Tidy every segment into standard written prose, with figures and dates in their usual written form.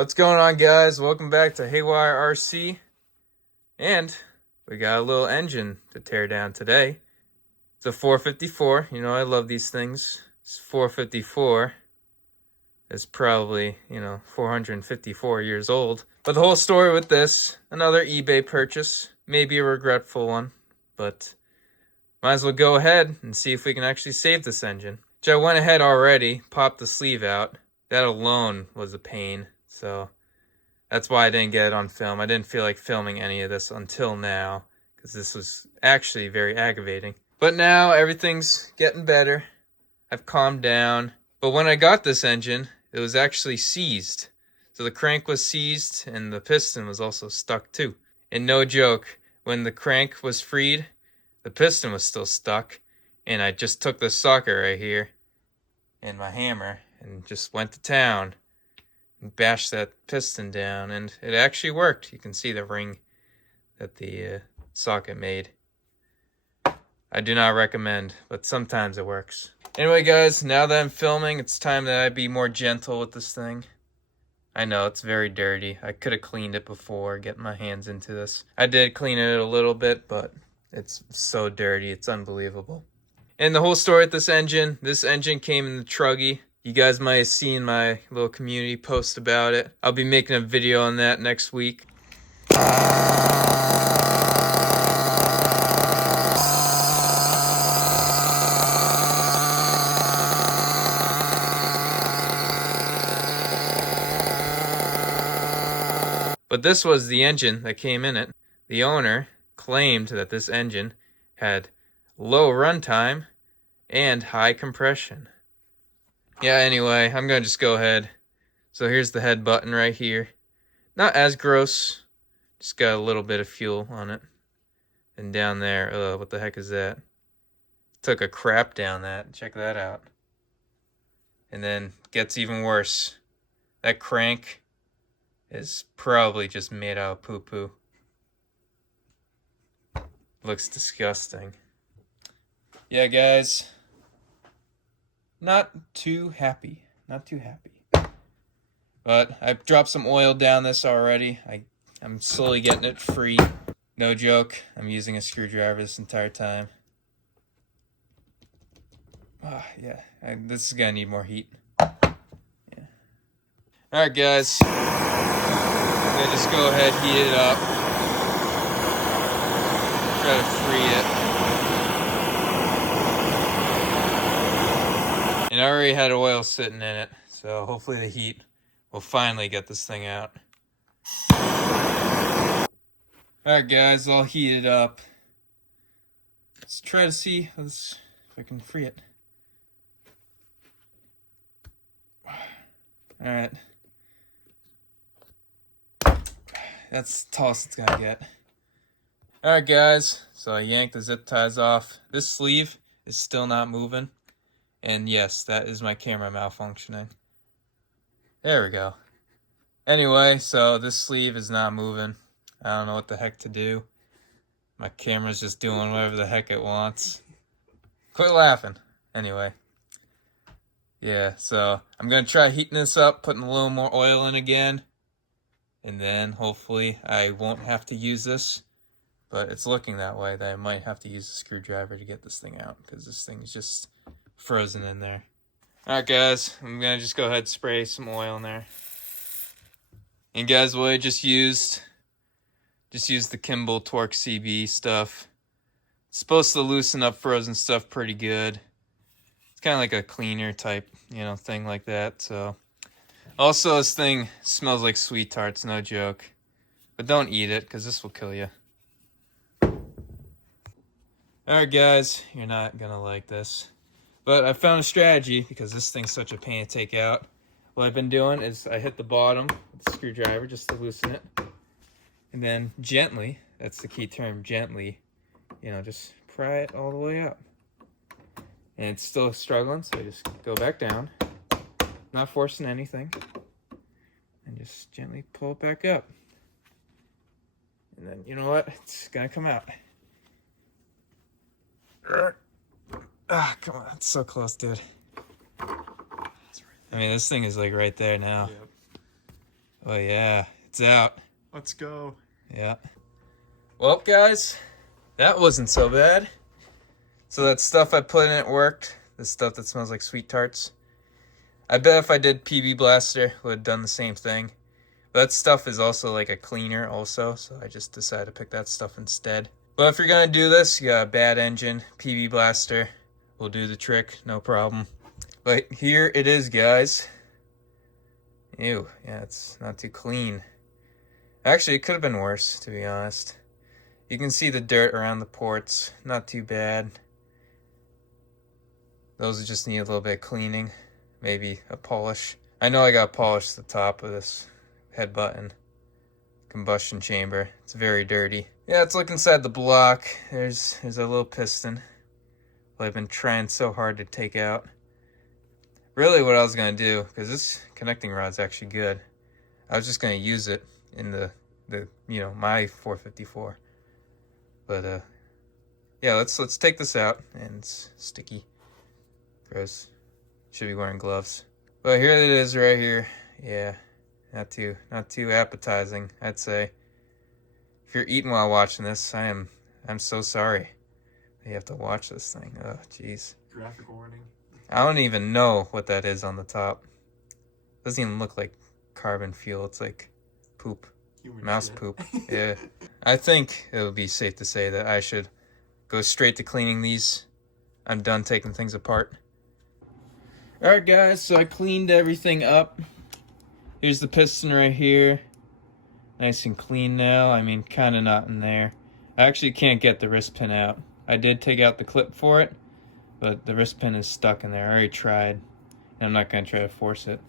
What's going on, guys? Welcome back to Haywire RC. And we got a little engine to tear down today. It's a 454. You know, I love these things. It's 454. It's probably, 454 years old. But the whole story with this, another eBay purchase. Maybe a regretful one. But might as well go ahead and see if we can actually save this engine. Which I went ahead already, popped the sleeve out. That alone was a pain. So that's why I didn't get it on film. I didn't feel like filming any of this until now, because this was actually very aggravating. But now everything's getting better. I've calmed down. But when I got this engine, it was actually seized. So the crank was seized and the piston was also stuck too. And no joke, when the crank was freed, the piston was still stuck. And I just took this socket right here and my hammer and just went to town. Bash that piston down, and it actually worked. You can see the ring that the socket made. I do not recommend, but sometimes it works. Anyway, guys, now that I'm filming, it's time that I be more gentle with this thing. I know, it's very dirty. I could have cleaned it before getting my hands into this. I did clean it a little bit, but it's so dirty. It's unbelievable. And the whole story with this engine came in the Truggy. You guys might have seen my little community post about it. I'll be making a video on that next week. But this was the engine that came in it. The owner claimed that this engine had low runtime and high compression. Yeah, anyway, I'm going to just go ahead. So here's the head button right here. Not as gross. Just got a little bit of fuel on it. And down there, what the heck is that? Took a crap down that. Check that out. And then gets even worse. That crank is probably just made out of poo-poo. Looks disgusting. Yeah, guys. Not too happy. But I've dropped some oil down this already. I'm slowly getting it free. No joke. I'm using a screwdriver this entire time. Yeah. This is gonna need more heat. Yeah. Alright, guys. I'm gonna just go ahead, heat it up. Try to free it. And I already had oil sitting in it, so hopefully the heat will finally get this thing out. Alright, guys, all heated up. Let's try to see if I can free it. Alright. That's the tallest it's gonna get. Alright, guys, so I yanked the zip ties off. This sleeve is still not moving. And yes, that is my camera malfunctioning. There we go. Anyway, so this sleeve is not moving. I don't know what the heck to do. My camera's just doing whatever the heck it wants. Quit laughing. Anyway. Yeah, so I'm going to try heating this up, putting a little more oil in again. And then hopefully I won't have to use this. But it's looking that way that I might have to use a screwdriver to get this thing out. Because this thing's just frozen in there. Alright, guys, I'm gonna just go ahead and spray some oil in there. And guys, what I just used the Kimball Torque CB stuff. It's supposed to loosen up frozen stuff pretty good. It's kind of like a cleaner type, thing like that. So, also this thing smells like sweet tarts, no joke. But don't eat it, because this will kill you. Alright, guys, you're not gonna like this. But I found a strategy, because this thing's such a pain to take out. What I've been doing is I hit the bottom with the screwdriver just to loosen it. And then gently, that's the key term, gently, just pry it all the way up. And it's still struggling, so I just go back down. Not forcing anything. And just gently pull it back up. And then, you know what? It's gonna come out. Ah, come on. It's so close, dude. I mean, this thing is like right there now. Yep. Oh yeah, it's out. Let's go. Yeah. Well, guys, that wasn't so bad. So that stuff I put in it worked. The stuff that smells like sweet tarts. I bet if I did PB Blaster, it would have done the same thing. But that stuff is also like a cleaner also, so I just decided to pick that stuff instead. But if you're going to do this, you got a bad engine, PB Blaster will do the trick, no problem. But here it is, guys. Ew, yeah, it's not too clean. Actually, it could have been worse, to be honest. You can see the dirt around the ports, not too bad. Those just need a little bit of cleaning, maybe a polish. I know I got to polish the top of this head button. Combustion chamber, it's very dirty. Yeah, let's look inside the block. There's a little piston that I've been trying so hard to take out. Really what I was going to do, because this connecting rod's actually good, I was just going to use it in the my 454. But yeah, let's take this out. And it's sticky. Gross. Should be wearing gloves. But here it is right here. Yeah, not too appetizing, I'd say. If you're eating while watching this, I'm so sorry that you have to watch this thing. Oh, jeez. Graphic warning. I don't even know what that is on the top. Doesn't even look like carbon fuel. It's like poop. Human Mouse shit. poop. Yeah. I think it would be safe to say that I should go straight to cleaning these. I'm done taking things apart. Alright guys, so I cleaned everything up. Here's the piston right here. Nice and clean now. I mean, kind of not in there. I actually can't get the wrist pin out. I did take out the clip for it, but the wrist pin is stuck in there. I already tried, and I'm not going to try to force it.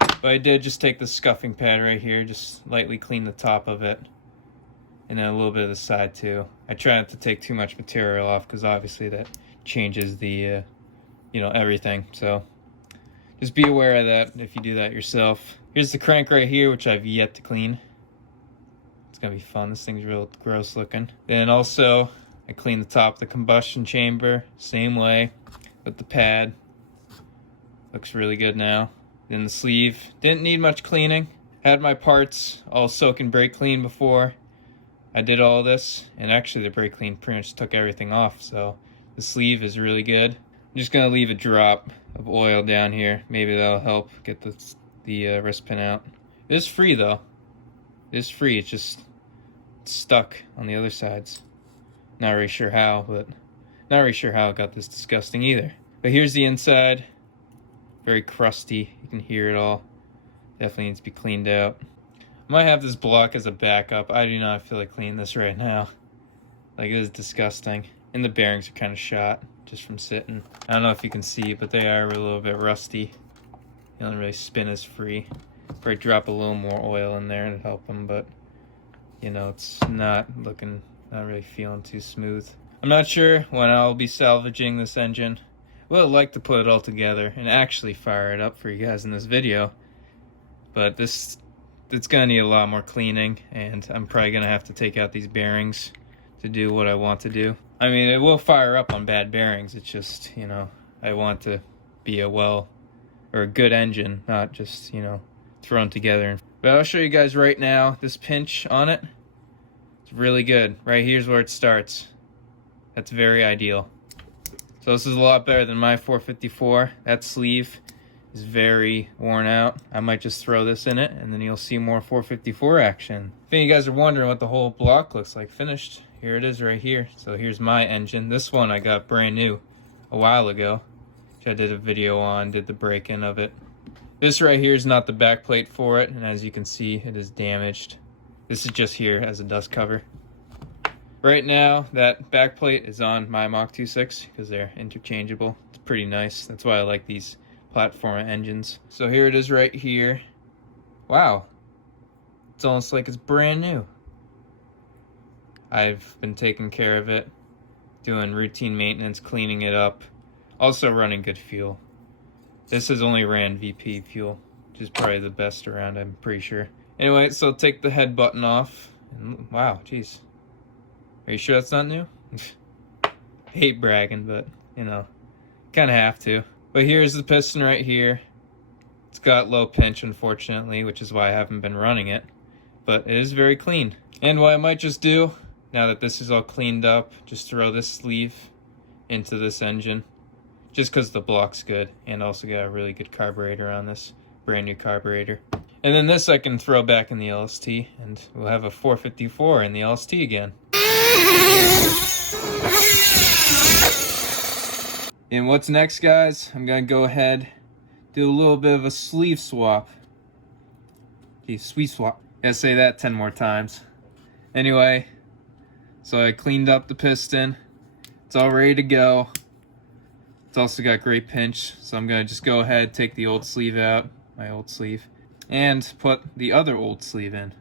But I did just take the scuffing pad right here, just lightly clean the top of it, and then a little bit of the side too. I try not to take too much material off, because obviously that changes the, everything. So just be aware of that if you do that yourself. Here's the crank right here, which I've yet to clean. It's going to be fun. This thing's real gross looking. Then also, I cleaned the top of the combustion chamber, same way, with the pad. Looks really good now. Then the sleeve, didn't need much cleaning. Had my parts all soak in brake clean before I did all this, and actually the brake clean pretty much took everything off, so the sleeve is really good. I'm just going to leave a drop of oil down here. Maybe that'll help get the wrist pin out. It is free though. It is free, it's just stuck on the other sides. Not really sure how, but not really sure how it got this disgusting either. But here's the inside. Very crusty. You can hear it all. Definitely needs to be cleaned out. I might have this block as a backup. I do not feel like cleaning this right now. Like, it is disgusting. And the bearings are kind of shot just from sitting. I don't know if you can see, but they are a little bit rusty. They don't really spin as free. Probably drop a little more oil in there to help them, but it's not really feeling too smooth. I'm not sure when I'll be salvaging this engine. Well, I'd like to put it all together and actually fire it up for you guys in this video. But it's going to need a lot more cleaning, and I'm probably going to have to take out these bearings to do what I want to do. I mean, it will fire up on bad bearings. It's just, I want to be a good engine, not just, thrown together. But I'll show you guys right now, this pinch on it. It's really good. Right here's where it starts. That's very ideal. So this is a lot better than my 454. That sleeve is very worn out. I might just throw this in it, and then you'll see more 454 action. If any of you guys are wondering what the whole block looks like finished, here it is right here. So here's my engine. This one I got brand new a while ago, which I did a video on, did the break-in of it. This right here is not the back plate for it, and as you can see, it is damaged. This is just here as a dust cover. Right now, that back plate is on my Mach 2.6 because they're interchangeable. It's pretty nice. That's why I like these platform engines. So here it is right here. Wow. It's almost like it's brand new. I've been taking care of it, doing routine maintenance, cleaning it up, also running good fuel. This has only ran VP fuel, which is probably the best around, I'm pretty sure. Anyway, so take the head button off. And, wow, jeez. Are you sure that's not new? I hate bragging, but, kind of have to. But here's the piston right here. It's got low pinch, unfortunately, which is why I haven't been running it. But it is very clean. And what I might just do, now that this is all cleaned up, just throw this sleeve into this engine. Just because the block's good, and also got a really good carburetor on this. Brand new carburetor. And then this I can throw back in the LST, and we'll have a 454 in the LST again. And what's next, guys? I'm gonna go ahead, do a little bit of a sleeve swap. Sleeve swap. Gotta say that 10 more times. Anyway, so I cleaned up the piston. It's all ready to go. It's also got great pinch, so I'm gonna just go ahead, take the old sleeve out, my old sleeve, and put the other old sleeve in.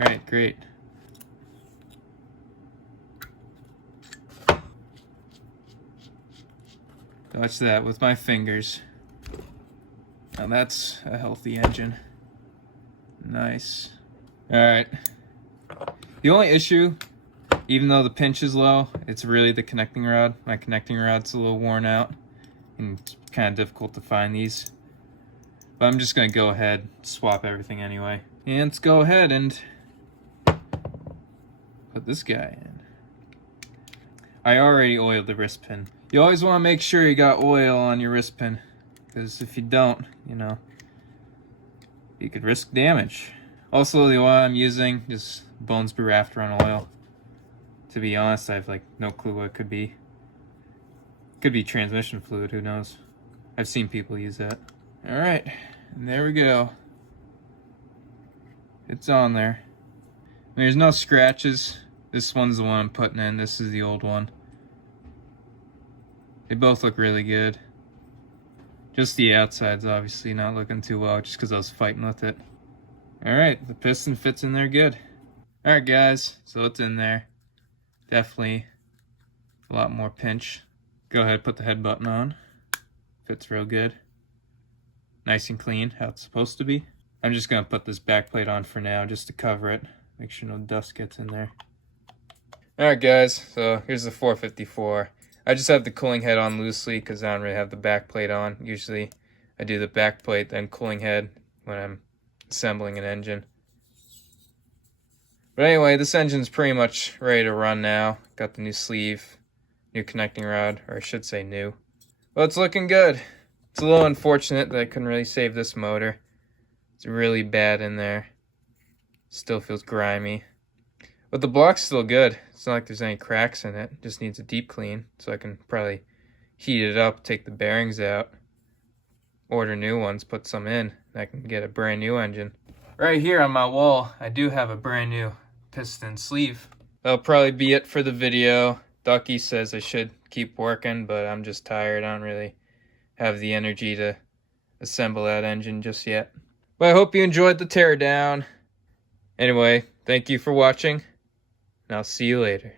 Alright, great. Touch that with my fingers. Now that's a healthy engine. Nice. Alright. The only issue, even though the pinch is low, it's really the connecting rod. My connecting rod's a little worn out, and it's kind of difficult to find these. But I'm just going to go ahead, swap everything anyway. And let's go ahead and put this guy in. I already oiled the wrist pin. You always want to make sure you got oil on your wrist pin, because if you don't, you know, you could risk damage. Also, the oil I'm using is Bonesby Raft Run oil. To be honest, I have like no clue what it could be. Could be transmission fluid, who knows? I've seen people use that. Alright, and there we go. It's on there. There's no scratches. This one's the one I'm putting in. This is the old one. They both look really good. Just the outside's obviously not looking too well, just because I was fighting with it. Alright, the piston fits in there good. Alright guys, so it's in there. Definitely a lot more pinch. Go ahead, put the head button on. Fits real good. Nice and clean, how it's supposed to be. I'm just going to put this back plate on for now, just to cover it. Make sure no dust gets in there. Alright guys, so here's the 454. I just have the cooling head on loosely because I don't really have the back plate on. Usually I do the back plate, then cooling head when I'm assembling an engine. But anyway, this engine's pretty much ready to run now. Got the new sleeve, new connecting rod, or I should say new. Well, it's looking good. It's a little unfortunate that I couldn't really save this motor. It's really bad in there. Still feels grimy. But the block's still good. It's not like there's any cracks in it. It just needs a deep clean. So I can probably heat it up, take the bearings out, order new ones, put some in, and I can get a brand new engine. Right here on my wall, I do have a brand new piston sleeve. That'll probably be it for the video. Ducky says I should keep working, but I'm just tired. I don't really have the energy to assemble that engine just yet. But I hope you enjoyed the teardown. Anyway, thank you for watching, and I'll see you later.